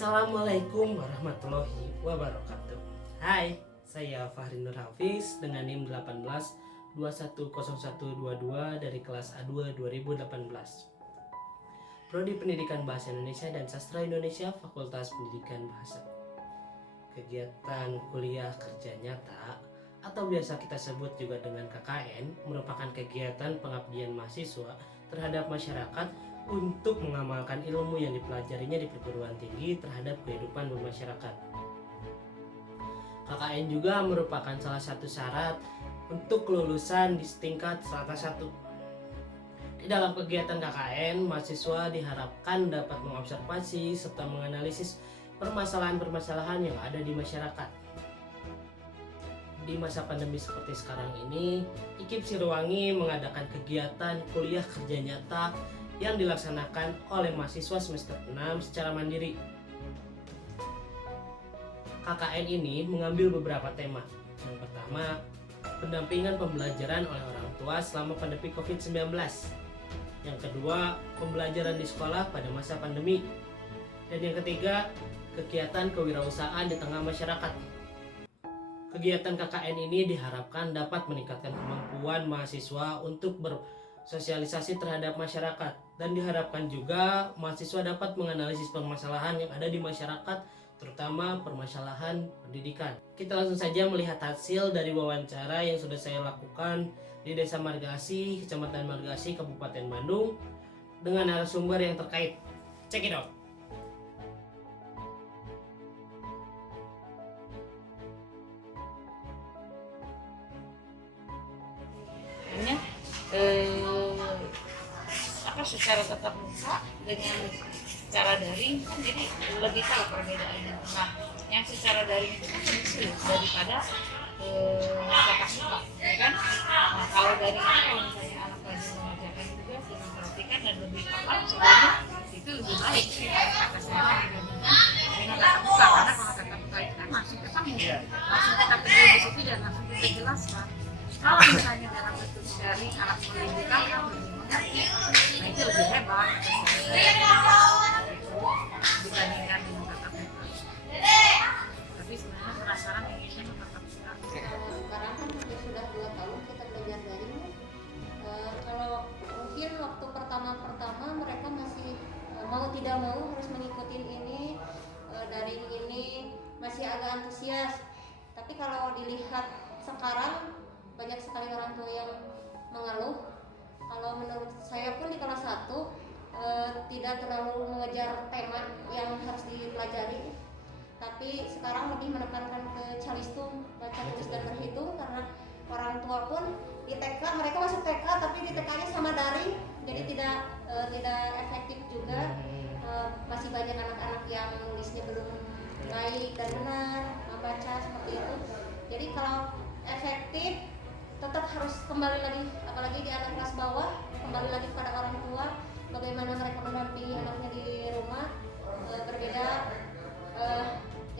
Assalamualaikum warahmatullahi wabarakatuh. Hai, saya Fahri Nur Hafiz dengan NIM 18210122 dari kelas A2 2018. Prodi Pendidikan Bahasa Indonesia dan Sastra Indonesia, Fakultas Pendidikan Bahasa. Kegiatan kuliah kerja nyata atau biasa kita sebut juga dengan KKN merupakan kegiatan pengabdian mahasiswa terhadap masyarakat untuk mengamalkan ilmu yang dipelajarinya di perguruan tinggi terhadap kehidupan bermasyarakat. KKN juga merupakan salah satu syarat untuk kelulusan di tingkat strata 1. Di dalam kegiatan KKN, mahasiswa diharapkan dapat mengobservasi serta menganalisis permasalahan-permasalahan yang ada di masyarakat. Di masa pandemi seperti sekarang ini, IKIP Siliwangi mengadakan kegiatan kuliah kerja nyata yang dilaksanakan oleh mahasiswa semester 6 secara mandiri. KKN ini mengambil beberapa tema. Yang pertama, pendampingan pembelajaran oleh orang tua selama pandemi COVID-19. Yang kedua, pembelajaran di sekolah pada masa pandemi. Dan yang ketiga, kegiatan kewirausahaan di tengah masyarakat. Kegiatan KKN ini diharapkan dapat meningkatkan kemampuan mahasiswa untuk bersosialisasi terhadap masyarakat, dan diharapkan juga mahasiswa dapat menganalisis permasalahan yang ada di masyarakat, terutama permasalahan pendidikan. Kita langsung saja melihat hasil dari wawancara yang sudah saya lakukan di Desa Margasi, Kecamatan Margasi, Kabupaten Bandung, dengan narasumber yang terkait. Check it out. Secara tatap muka dengan secara daring kan jadi lebih tahu perbedaannya. Nah, yang secara daring itu kan lebih sulit daripada tatap muka, ya kan? Nah, kalau daring itu kalau misalnya anak rajin mengerjakan tugas dan memperhatikan dan lebih paham sebenarnya itu lebih baik sih kata saya dengan tatap muka, karena kalau tatap muka itu kan langsung ketemu, langsung kita ketemu di situ dan langsung kita jelaskan. Kalau misalnya dalam bentuk sharing anak menunjukkan kan lebih mengerti, nah itu lebih hebat dibandingkan dengan tatap muka. Tapi sebenarnya penasaran inginnya tatap muka. Sekarang kan sudah 2 tahun kita belajar daring. Kalau mungkin waktu pertama mereka masih mau tidak mau harus mengikuti ini, daring ini masih agak antusias. Tapi kalau dilihat sekarang banyak sekali orang tua yang mengeluh. Kalau menurut saya pun di kelas 1 tidak terlalu mengejar tema yang harus dipelajari, tapi sekarang lebih menekankan ke calistung, baca tulis dan berhitung, karena orang tua pun di TK, mereka masuk TK tapi di TK-nya sama daring, jadi tidak efektif juga. Masih banyak anak-anak yang nulisnya belum baik dan benar, membaca seperti itu. Jadi kalau efektif tetap harus kembali lagi, apalagi di anak kelas bawah, kembali lagi kepada orang tua, bagaimana mereka mendampingi anaknya di rumah. Berbeda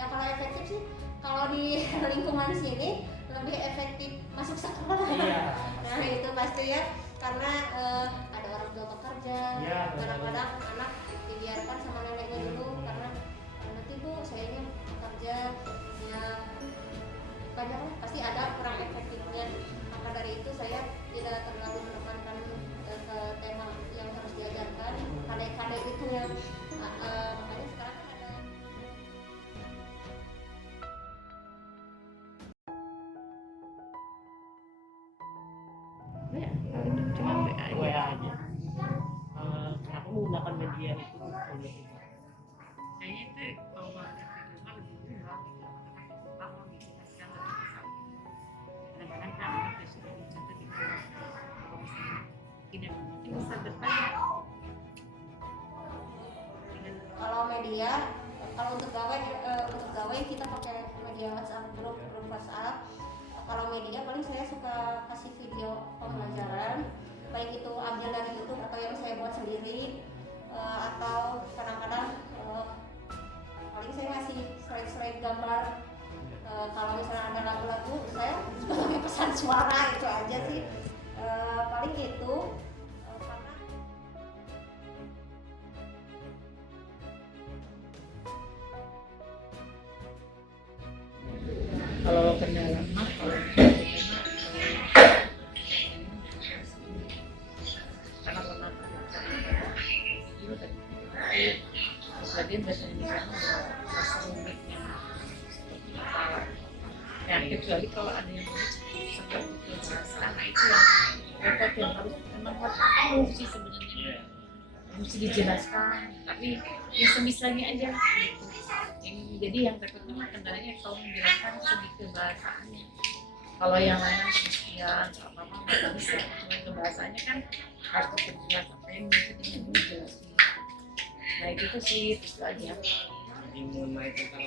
ya, kalau efektif sih kalau di lingkungan sini lebih efektif masuk sekolah. Nah itu pasti ya, karena ada orang tua bekerja, kadang-kadang anak dibiarkan sama neneknya dulu, karena nanti bu sayanya bekerja ya, banyak lah, pasti ada kurang efektifnya. Maka dari itu saya tidak terlalu menekankan ke tema yang harus diajarkan, kadek-kadek itu yang makanya sekarang kan ada. Cuma WA aja. Kenapa menggunakan media itu? kayaknya itu kalau warga di rumah lebih murah gitu, karena pertama gitu kan kadang-kadang kan anak sudah dicatat di tidak mungkin bisa bertanya. Kalau media, kalau untuk gawai kita pakai media WhatsApp, grup WhatsApp. Kalau media paling saya suka kasih video pembelajaran, baik itu ambil dari YouTube atau yang saya buat sendiri, atau kadang-kadang paling saya ngasih slide-slide gambar. Kalau misalnya ada lagu-lagu, saya sebagai pesan suara itu aja sih. Paling itu karena kendala mah kalau karena pernah dulu tadi tadi bahasa Indonesia bahasa rumitnya seperti apa ya, kecuali kalau ada yang seperti kejelasan, nah itu yang repot, yang harus memang harus tahu sih sebenarnya mesti dijelaskan, tapi yang semisanya aja gitu. Jadi yang repotnya mah kendalanya kalau menjelaskan sedikit bahasannya. Kalau yang lain kemudian apa nggak bisa, cuma kebahasannya kan harus diperjelas apa yang maksudnya dulu jelasin. Nah itu sih itu aja Jadi mengenai tentang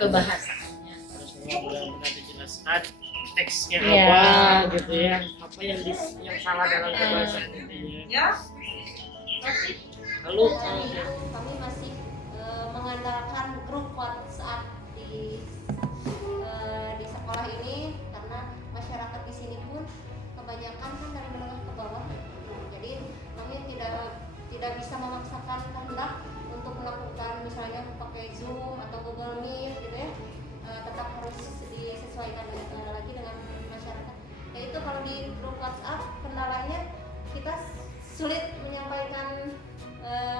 kebahasaannya. harus benar-benar dijelaskan teksnya Iya. apa gitu ya, apa yang salah dalam pembahasan ini ya. Lalu Kami masih mengandalkan grup WhatsApp di sekolah ini karena masyarakat di sini pun kebanyakan kan dari menengah ke bawah. Jadi kami tidak bisa memaksakan kehendak untuk melakukan misalnya pakai Zoom atau Google Meet gitu ya. Tetap harus disesuaikan lagi dengan masyarakat. Yaitu kalau di grup WhatsApp kendalanya kita sulit menyampaikan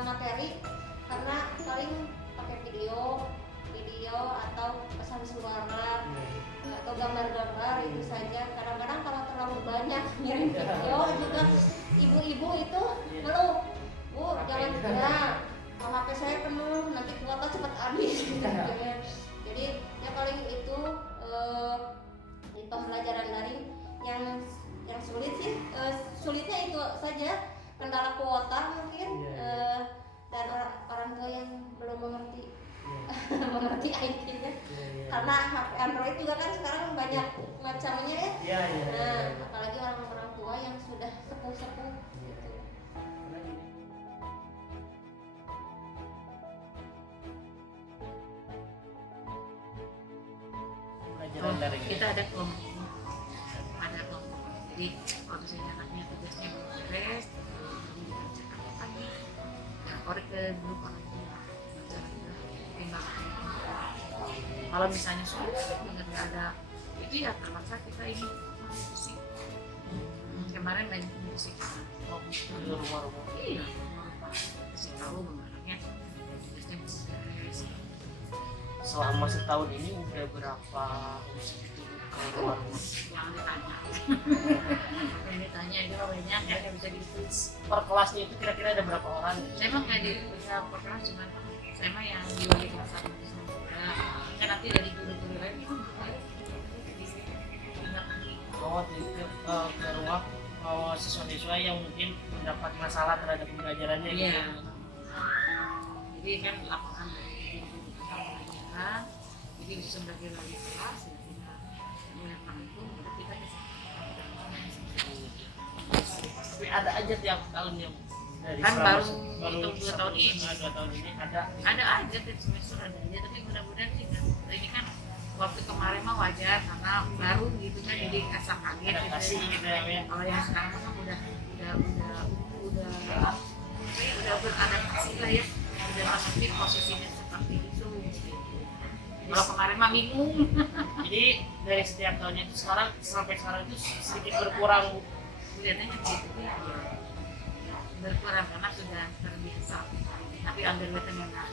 materi karena paling pakai video atau pesan suara atau gambar-gambar itu saja. Kadang-kadang kalau terlalu banyak ngirim video juga ibu-ibu itu ngeluh, Bu jangan HP saya penuh, nanti kuota cepat habis gitu. Jadi ya paling itu pembelajaran daring yang sulit sih, sulitnya itu saja, kendala kuota mungkin dan orang tua yang belum mengerti mengerti IT-nya karena HP Android juga kan sekarang banyak macamnya ya. Nah, apalagi orang-orang tua yang sudah sepuh-sepuh gitu. pelajaran daring Kita ada kelompok, jadi waktu saya anaknya tugasnya beres, dikerjakan pagi, ya korek ke grup anaknya, timbang. Kalau misalnya sulit, nggak ada, itu ya terpaksa kita ini musik. Kemarin main musik, di rumah-rumah. iya, kasih tahu bagaimana tugasnya beres. Selama setahun ini udah berapa musik itu ke rumah-rumah? Jangan ditanya. Yang ditanya itu banyak ya, bisa dihitung. Per kelasnya itu kira-kira ada berapa orang? Saya mah kayak di bisa pernah cuma saya mah yang di wali kelas 1 kan nanti dari guru-guru lain itu ke rumah siswa-siswa yang mungkin mendapat masalah terhadap pembelajarannya gitu. Iya. Jadi kan lapangan dari pembelajaran, jadi sebagai wali kelas ya kita mulai merangkum, kita bisa. Tapi ada aja tiap tahun yang dari Kan selama baru itu 2 tahun ini. 2 tahun ini ada. Ada aja tiap semester ada aja, tapi mudah-mudahan sih kan ini kan waktu kemarin mah wajar karena baru gitu kan, jadi asal kaget Adaptasi gitu ya. Kalau yang sekarang kan udah beradaptasi lah ya, udah mengerti posisinya seperti itu. Kalau kemarin mah bingung. Jadi dari setiap tahunnya itu sampai sekarang itu sedikit berkurang. Kelihatannya begitu ya. Berkurang karena sudah terbiasa. Tapi underway enak.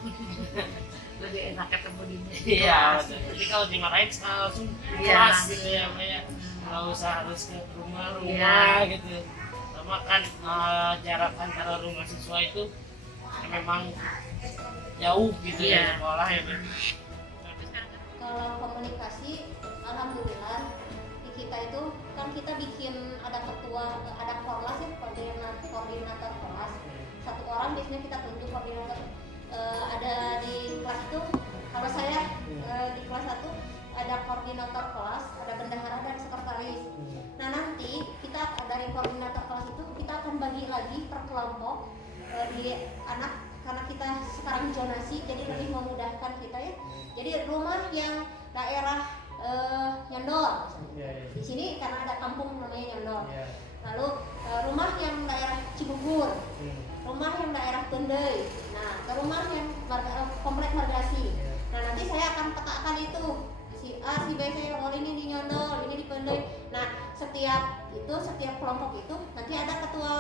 Lebih enak ketemu di kelas. Iya, jadi kalau dimarahin langsung di kelas gitu ya, kayak nggak usah harus ke rumah gitu. Sama kan jarak antara rumah siswa itu memang jauh gitu ya sekolah ya. Kalau komunikasi, alhamdulillah di kita itu kan kita bikin ada ketua, ada korlas ya, koordinator kelas. Satu orang biasanya kita tunjuk koordinator. Ada di kelas itu, kalau saya di kelas 1 ada koordinator kelas, ada bendahara dan sekretaris. Nah nanti kita dari koordinator kelas itu kita akan bagi lagi per kelompok di anak, karena kita sekarang zonasi jadi lebih memudahkan kita ya. Jadi rumah yang daerah Nyandol, di sini karena ada kampung namanya Nyandol. Lalu rumah yang daerah Cibubur, rumah yang daerah Tendei, nah ke rumah yang komplek Margasi. Nah nanti saya akan petakan itu si A, si B, C, oh ini di Nyandol setiap kelompok itu nanti ada ketua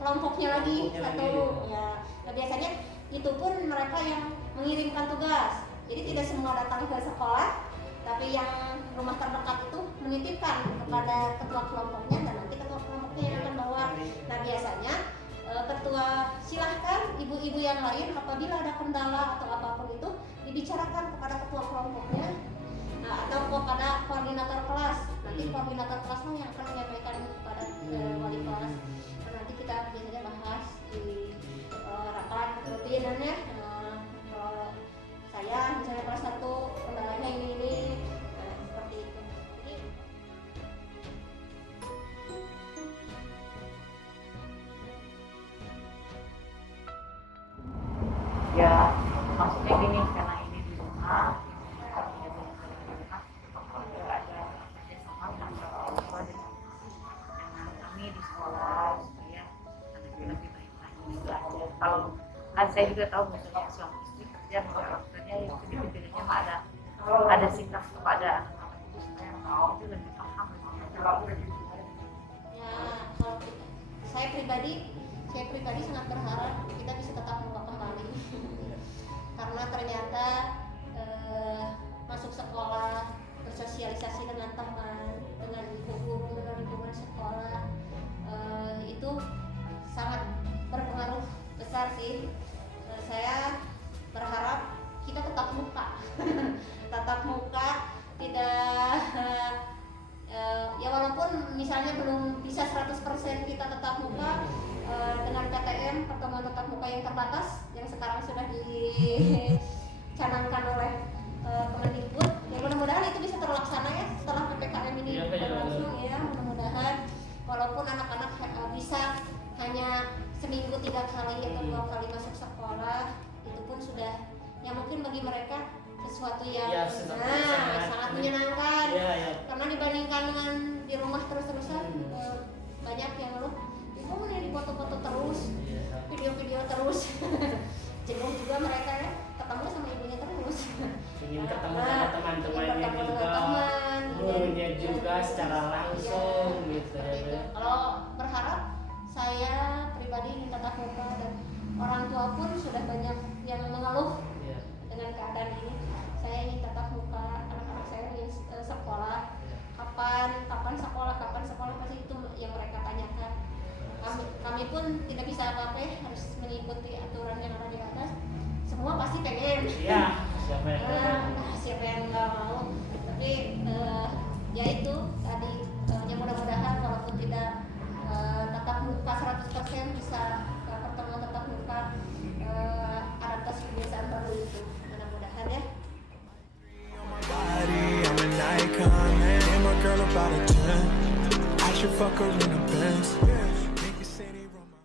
kelompoknya lagi satu ya. Nah, biasanya itu pun mereka yang mengirimkan tugas, jadi tidak semua datang ke sekolah, tapi yang rumah terdekat itu menitipkan kepada ketua kelompoknya dan nanti ketua kelompoknya yang akan bawa. Nah biasanya ketua silahkan ibu-ibu yang lain apabila ada kendala atau apapun itu dibicarakan kepada ketua kelompoknya, nah, atau kepada koordinator kelas. Nanti koordinator kelasnya yang akan menyampaikan kepada wali kelas. Nah, nanti kita biasanya bahas di rapat rutinannya. Kalau saya misalnya kelas 1 kendalanya ini, nah, seperti itu. Jadi, Ya maksudnya gini, karena ini di rumah ada kerjasama antara orang tua dengan kami di sekolah supaya anaknya lebih baik lagi belajar. Kalau kan saya juga tahu misalnya suami istri kerja, orangtuanya yang sedikit-sedikitnya ada sikap kepada anak-anak itu supaya anak itu lebih paham. ya kalau saya pribadi sangat berharap kita bisa tetap buka kembali karena ternyata masuk sekolah, bersosialisasi dengan teman, dengan ibu guru, dengan lingkungan sekolah, itu sangat berpengaruh besar sih. Saya berharap kita tetap muka tatap muka, tidak ya walaupun misalnya belum bisa 100% kita tetap muka dengan PTM, pertemuan tatap muka yang terbatas yang sekarang sudah dicanangkan oleh Kemendikbud. Ya mudah-mudahan itu bisa terlaksana ya setelah PPKM ini berlangsung ya, mudah-mudahan walaupun anak-anak bisa hanya seminggu 3 kali atau 2 kali masuk sekolah, itu pun sudah ya mungkin bagi mereka sesuatu yang Ya, sangat menyenangkan karena dibandingkan dengan di rumah terus-terusan banyak yang ngeluh, ibu nih foto-foto terus, video-video terus jenuh juga mereka ya, ketemu sama ibunya terus, ingin ketemu sama teman-temannya juga, gurunya juga secara langsung gitu. Kalau berharap saya pribadi ingin tatap muka dan orang tua pun sudah banyak yang mengeluh dengan keadaan ini. Saya ingin tatap muka, anak-anak saya ingin sekolah. Kapan sekolah pasti itu yang mereka tanyakan. Kami pun tidak bisa apa-apa ya, harus mengikuti aturan yang ada di atas. Semua pasti pengen. Iya, siapa yang nggak mau. Tapi ya itu tadi yang mudah-mudahan walaupun tidak tatap muka 100% bisa pertemuan tatap muka, adaptasi kebiasaan baru itu mudah-mudahan ya. I'm an icon, man. I'm a girl about a 10. I should fuck her in a Benz.